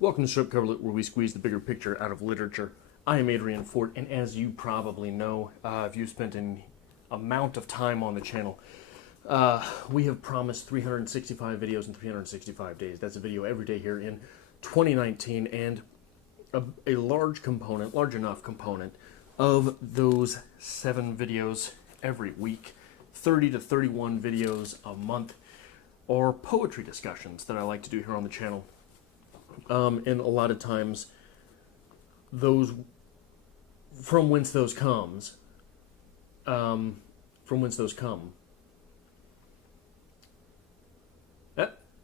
Welcome to Strip Cover Lit, where we squeeze the bigger picture out of literature. I am Adrian Fort, and as you probably know, if you've spent an amount of time on the channel, we have promised 365 videos in 365 days. That's a video every day here in 2019, and a large component, large enough component, of those 7 videos every week, 30 to 31 videos a month, are poetry discussions that I like to do here on the channel. And a lot of times, those, from whence those come,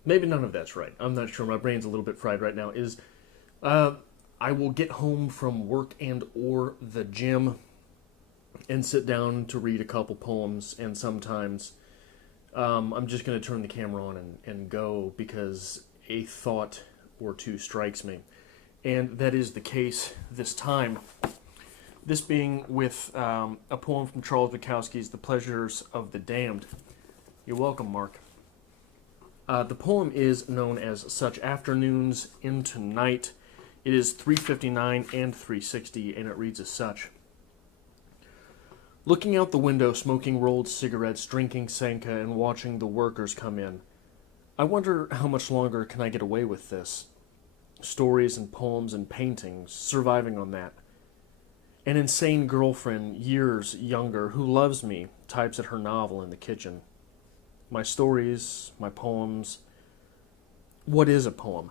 maybe none of that's right. I'm not sure. My brain's a little bit fried right now. I will get home from work and or the gym and sit down to read a couple poems, and sometimes I'm just going to turn the camera on and go because a thought or two strikes me. And that is the case this time. This being with a poem from Charles Bukowski's The Pleasures of the Damned. You're welcome, Mark. The poem is known as Such Afternoons into Night. It is 3:59 and 3:60, and it reads as such. Looking out the window, smoking rolled cigarettes, drinking Sanka, and watching the workers come in. I wonder how much longer can I get away with this? Stories and poems and paintings, surviving on that. An insane girlfriend, years younger, who loves me, types at her novel in the kitchen. My stories, my poems. What is a poem?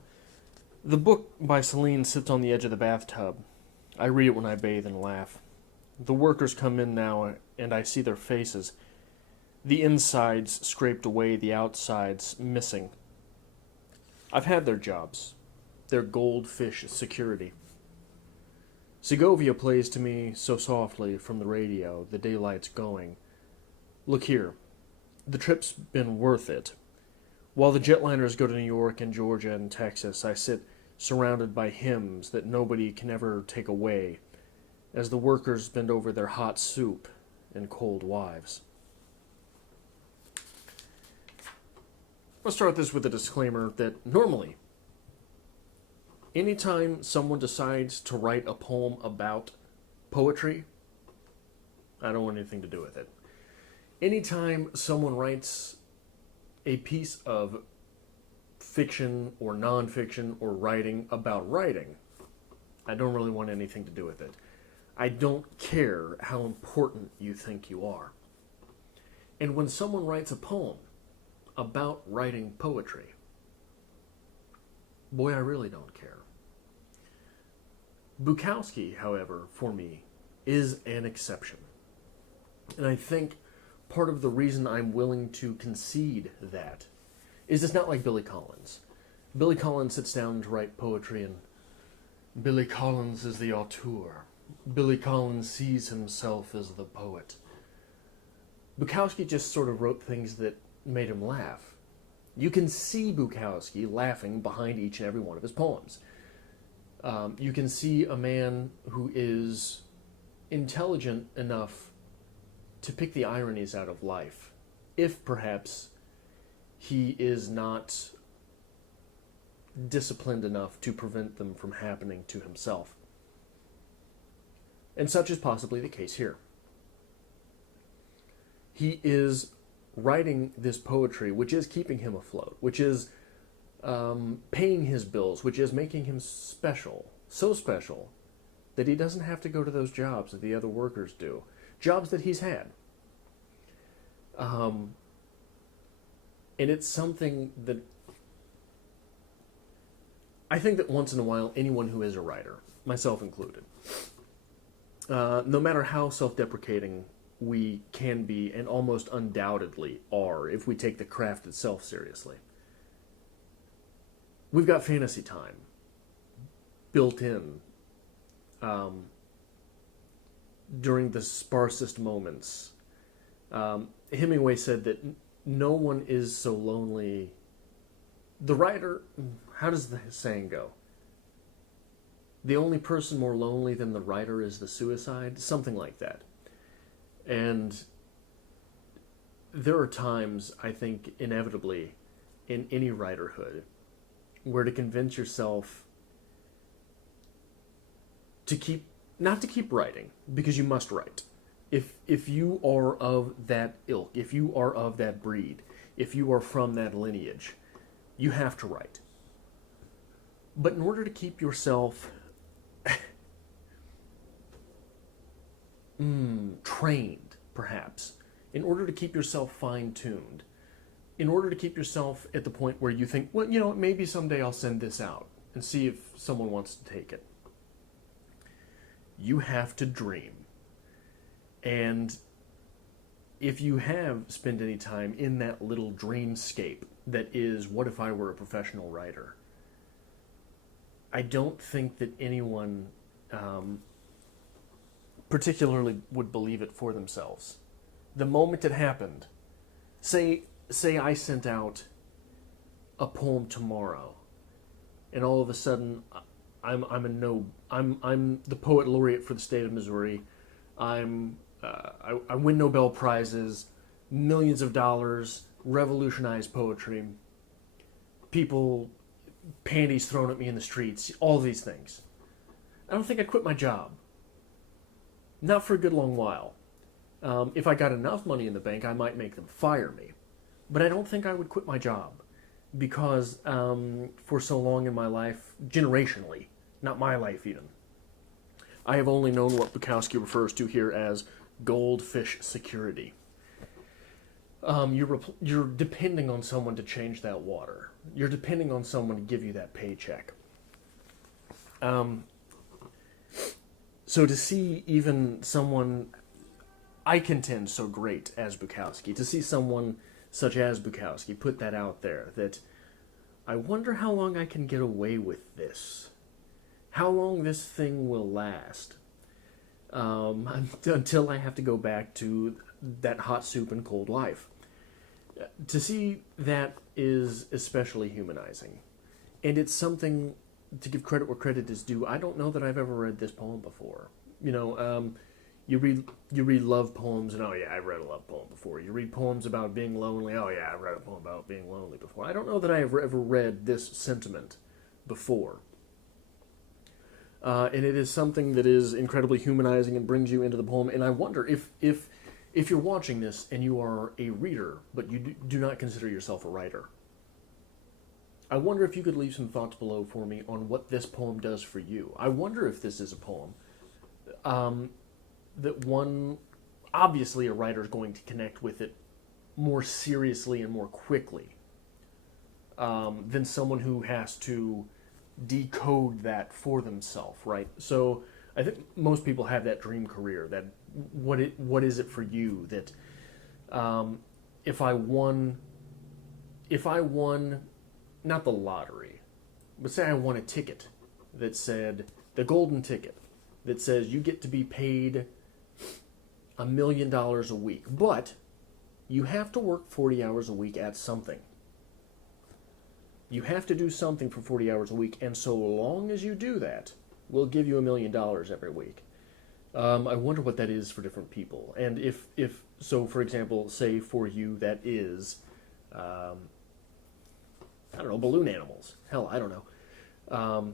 The book by Celine sits on the edge of the bathtub. I read it when I bathe and laugh. The workers come in now, and I see their faces. The insides scraped away, the outsides missing. I've had their jobs, their goldfish security. Segovia plays to me so softly from the radio, the daylight's going. Look here, the trip's been worth it. While the jetliners go to New York and Georgia and Texas, I sit surrounded by hymns that nobody can ever take away, as the workers bend over their hot soup and cold wives. I'll start this with a disclaimer that normally, anytime someone decides to write a poem about poetry, I don't want anything to do with it. Anytime someone writes a piece of fiction or nonfiction or writing about writing, I don't really want anything to do with it. I don't care how important you think you are. And when someone writes a poem about writing poetry, boy, I really don't care. Bukowski, however, for me, is an exception. And I think part of the reason I'm willing to concede that is it's not like Billy Collins. Billy Collins sits down to write poetry, and Billy Collins is the auteur. Billy Collins sees himself as the poet. Bukowski just sort of wrote things that made him laugh. You can see Bukowski laughing behind each and every one of his poems. You can see a man who is intelligent enough to pick the ironies out of life, if perhaps he is not disciplined enough to prevent them from happening to himself. And such is possibly the case here. He is writing this poetry, which is keeping him afloat, which is paying his bills, which is making him special, so special that he doesn't have to go to those jobs that the other workers do, jobs that he's had. And it's something that I think that once in a while, anyone who is a writer, myself included, no matter how self-deprecating we can be, and almost undoubtedly are if we take the craft itself seriously, we've got fantasy time built in during the sparsest moments. Hemingway said that no one is so lonely. The writer, how does the saying go? The only person more lonely than the writer is the suicide? Something like that. And there are times, I think, inevitably, in any writerhood, where to convince yourself not to keep writing, because you must write. If you are of that ilk, if you are of that breed, if you are from that lineage, you have to write. But in order to keep yourself trained, perhaps, in order to keep yourself fine-tuned, in order to keep yourself at the point where you think, well, maybe someday I'll send this out and see if someone wants to take it. You have to dream. And if you have spent any time in that little dreamscape that is, what if I were a professional writer? I don't think that anyone particularly would believe it for themselves. The moment it happened, say I sent out a poem tomorrow, and all of a sudden I'm the poet laureate for the state of Missouri. I win Nobel Prizes, millions of dollars, revolutionize poetry, people, panties thrown at me in the streets, all these things. I don't think I'd quit my job. Not for a good long while. If I got enough money in the bank, I might make them fire me. But I don't think I would quit my job, because for so long in my life, generationally, not my life even, I have only known what Bukowski refers to here as goldfish security. You're depending on someone to change that water. You're depending on someone to give you that paycheck. So to see even someone, I contend, so great as Bukowski, to see someone such as Bukowski put that out there, that I wonder how long I can get away with this. How long this thing will last. Until I have to go back to that hot soup and cold life. To see that is especially humanizing. And it's something, to give credit where credit is due, I don't know that I've ever read this poem before. You read love poems, and oh yeah, I've read a love poem before. You read poems about being lonely, oh yeah, I've read a poem about being lonely before. I don't know that I have ever read this sentiment before. And it is something that is incredibly humanizing and brings you into the poem. And I wonder if you're watching this and you are a reader, but you do not consider yourself a writer, I wonder if you could leave some thoughts below for me on what this poem does for you. I wonder if this is a poem that one, obviously a writer is going to connect with it more seriously and more quickly than someone who has to decode that for themselves, right? So I think most people have that dream career, that what is it for you that if I won not the lottery, but say I won a ticket that said, the golden ticket that says you get to be paid $1 million a week, but you have to work 40 hours a week at something. You have to do something for 40 hours a week, and so long as you do that, we'll give you $1 million every week. I wonder what that is for different people. And if so, for example, say for you that is, I don't know, balloon animals. Hell, I don't know.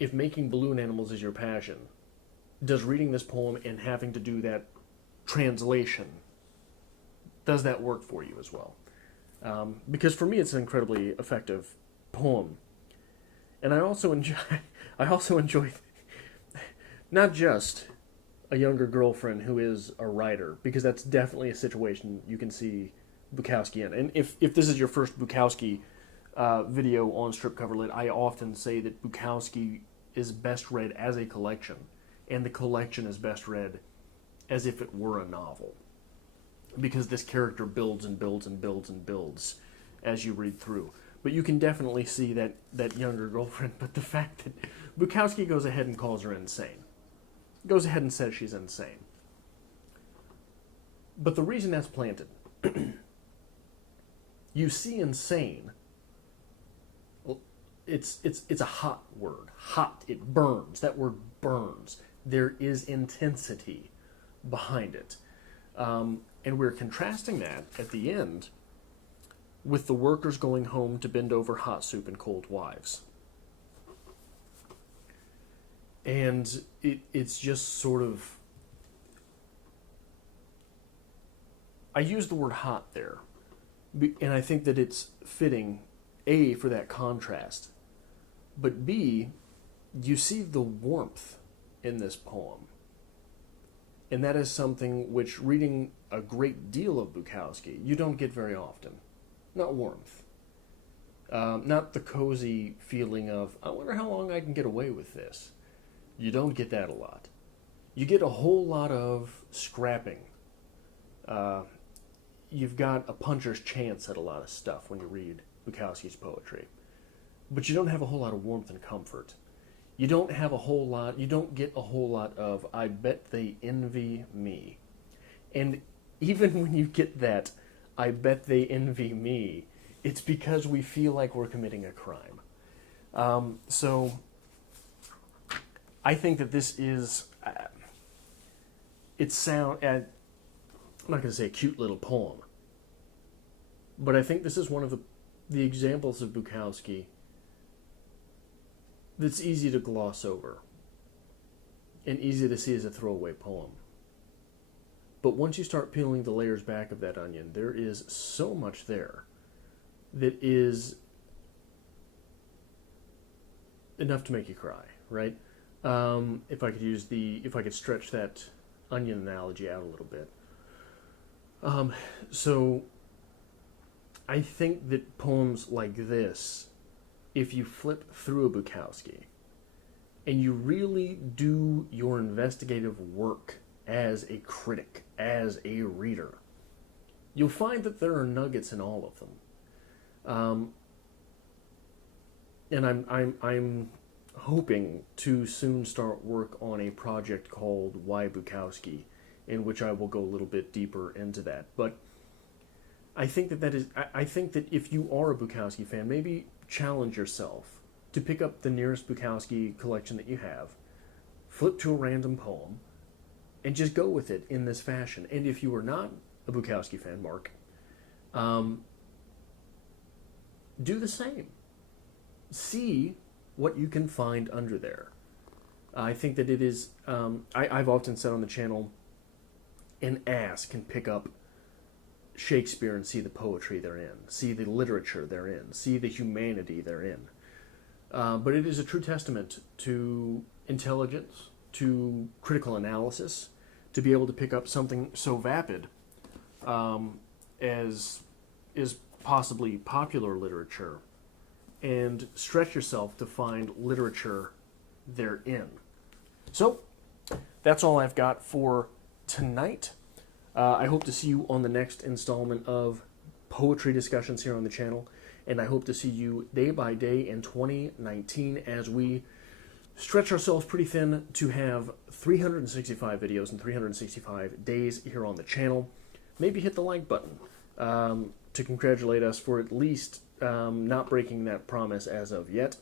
If making balloon animals is your passion, does reading this poem and having to do that translation, does that work for you as well? Because for me, it's an incredibly effective poem, and I also enjoy not just a younger girlfriend who is a writer, because that's definitely a situation you can see Bukowski in. And if this is your first Bukowski video on Strip Cover Lit, I often say that Bukowski is best read as a collection, and the collection is best read as if it were a novel, because this character builds and builds and builds and builds as you read through. But you can definitely see that younger girlfriend, but the fact that Bukowski goes ahead and calls her insane. Goes ahead and says she's insane. But the reason that's planted, you see insane, it's a hot word. Hot, it burns. That word burns. There is intensity behind it. And we're contrasting that at the end with the workers going home to bend over hot soup and cold wives. And it's just sort of... I use the word hot there, and I think that it's fitting, A, for that contrast, but B, you see the warmth in this poem. And that is something which, reading a great deal of Bukowski, you don't get very often. Not warmth. Not the cozy feeling of, I wonder how long I can get away with this. You don't get that a lot. You get a whole lot of scrapping. You've got a puncher's chance at a lot of stuff when you read Bukowski's poetry. But you don't have a whole lot of warmth and comfort. You don't get a whole lot of, I bet they envy me. And even when you get that, I bet they envy me, it's because we feel like we're committing a crime. So I think that this is, I'm not going to say a cute little poem, but I think this is one of the examples of Bukowski that's easy to gloss over and easy to see as a throwaway poem. But once you start peeling the layers back of that onion, there is so much there that is enough to make you cry, right? If I could stretch that onion analogy out a little bit. So I think that poems like this, if you flip through a Bukowski and you really do your investigative work as a critic, as a reader, you'll find that there are nuggets in all of them. And I'm hoping to soon start work on a project called Why Bukowski, in which I will go a little bit deeper into that. But I think that if you are a Bukowski fan, maybe challenge yourself to pick up the nearest Bukowski collection that you have, flip to a random poem, and just go with it in this fashion. And if you are not a Bukowski fan, Mark, do the same. See what you can find under there. I think that it is, I've often said on the channel, an ass can pick up Shakespeare and see the poetry therein, see the literature therein, see the humanity therein. But it is a true testament to intelligence, to critical analysis, to be able to pick up something so vapid as is possibly popular literature and stretch yourself to find literature therein. So, that's all I've got for tonight. I hope to see you on the next installment of Poetry Discussions here on the channel, and I hope to see you day by day in 2019 as we stretch ourselves pretty thin to have 365 videos in 365 days here on the channel. Maybe hit the like button to congratulate us for at least not breaking that promise as of yet.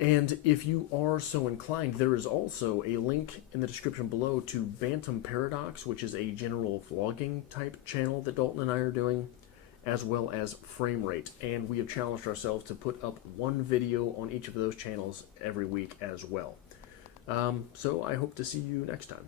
And if you are so inclined, there is also a link in the description below to Bantam Paradox, which is a general vlogging type channel that Dalton and I are doing, as well as Frame Rate. And we have challenged ourselves to put up one video on each of those channels every week as well. So I hope to see you next time.